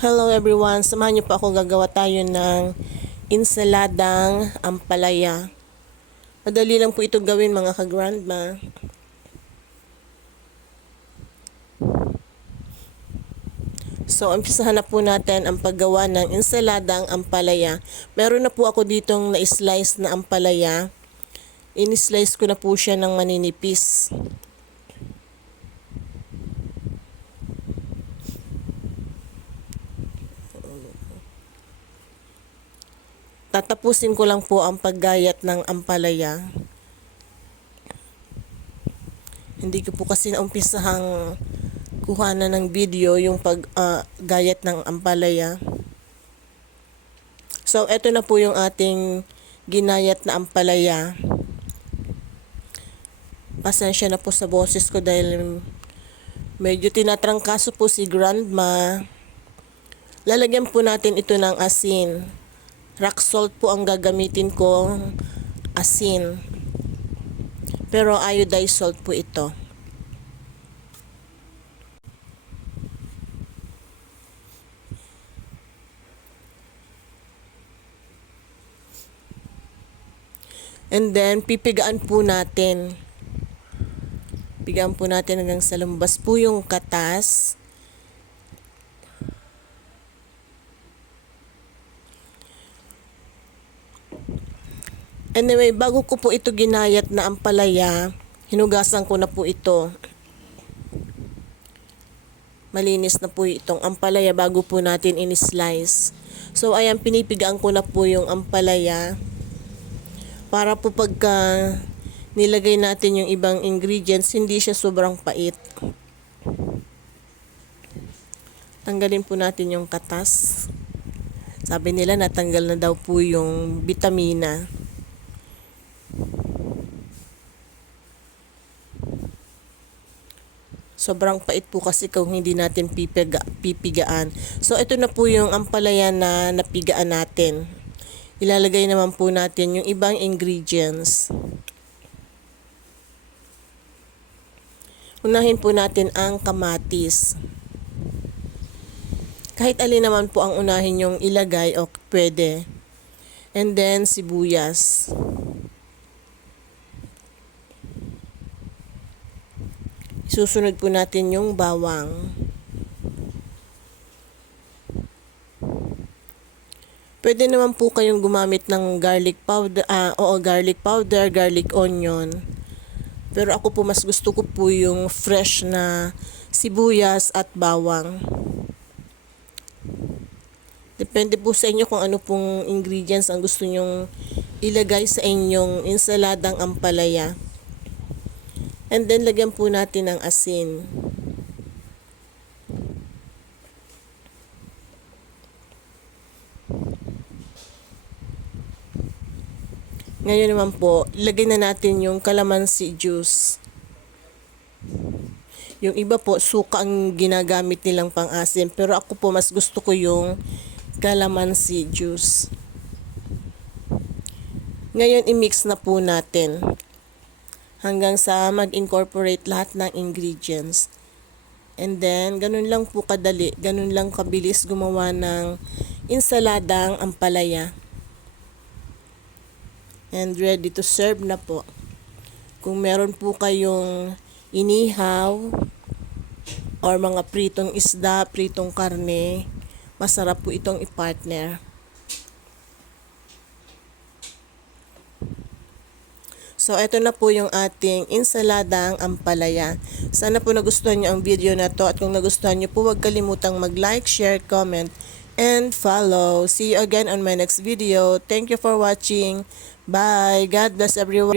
Hello everyone, samahan niyo po ako, gagawa tayo ng insaladang ampalaya. Madali lang po ito gawin mga ka-grandma. So, umpisahan na po natin ang paggawa ng insaladang ampalaya. Meron na po ako ditong na-slice na ampalaya. In-slice ko na po siya ng maninipis. Tatapusin ko lang po ang paggayat ng ampalaya. Hindi ko po kasi naumpisahang kuhanan ng video yung paggayat ng ampalaya. So, eto na po yung ating ginayat na ampalaya. Pasensya na po sa boses ko dahil medyo tinatrangkaso po si grandma. Lalagyan po natin ito ng asin. Rock salt po ang gagamitin ko, asin. Pero iodized salt po ito. And then, pipigaan po natin. Pigaan po natin hanggang sa lumabas po yung katas. Anyway, bago ko po ito ginayat na ampalaya, hinugasan ko na po ito. Malinis na po itong ampalaya bago po natin in-slice. So, ayan, pinipigaan ko na po yung ampalaya. Para po pagka nilagay natin yung ibang ingredients, hindi siya sobrang pait. Tanggalin po natin yung katas. Sabi nila natanggal na daw po yung vitamina. Sobrang pait po kasi kung hindi natin pipigaan. So, ito na po yung ampalaya na napigaan natin. Ilalagay naman po natin yung ibang ingredients. Unahin po natin ang kamatis. Kahit alin naman po ang unahin yung ilagay o pwede. And then, sibuyas. Susunod po natin yung bawang. Pwede naman po kayong gumamit ng garlic powder, garlic onion. Pero ako po mas gusto ko po yung fresh na sibuyas at bawang. Depende po sa inyo kung ano pong ingredients ang gusto nyong ilagay sa inyong insaladang ampalaya. And then, lagyan po natin ng asin. Ngayon naman po, ilagay na natin yung calamansi juice. Yung iba po, suka ang ginagamit nilang pang-asin. Pero ako po, mas gusto ko yung calamansi juice. Ngayon, i-mix na po natin hanggang sa mag-incorporate lahat ng ingredients. And then, ganun lang po kadali, ganun lang kabilis gumawa ng insaladang ampalaya. And ready to serve na po. Kung meron po kayong inihaw or mga pritong isda, pritong karne, masarap po itong i-partner. So, ito na po yung ating insaladang ampalaya. Sana po nagustuhan nyo ang video na to. At kung nagustuhan nyo po, huwag kalimutang mag-like, share, comment, and follow. See you again on my next video. Thank you for watching. Bye. God bless everyone.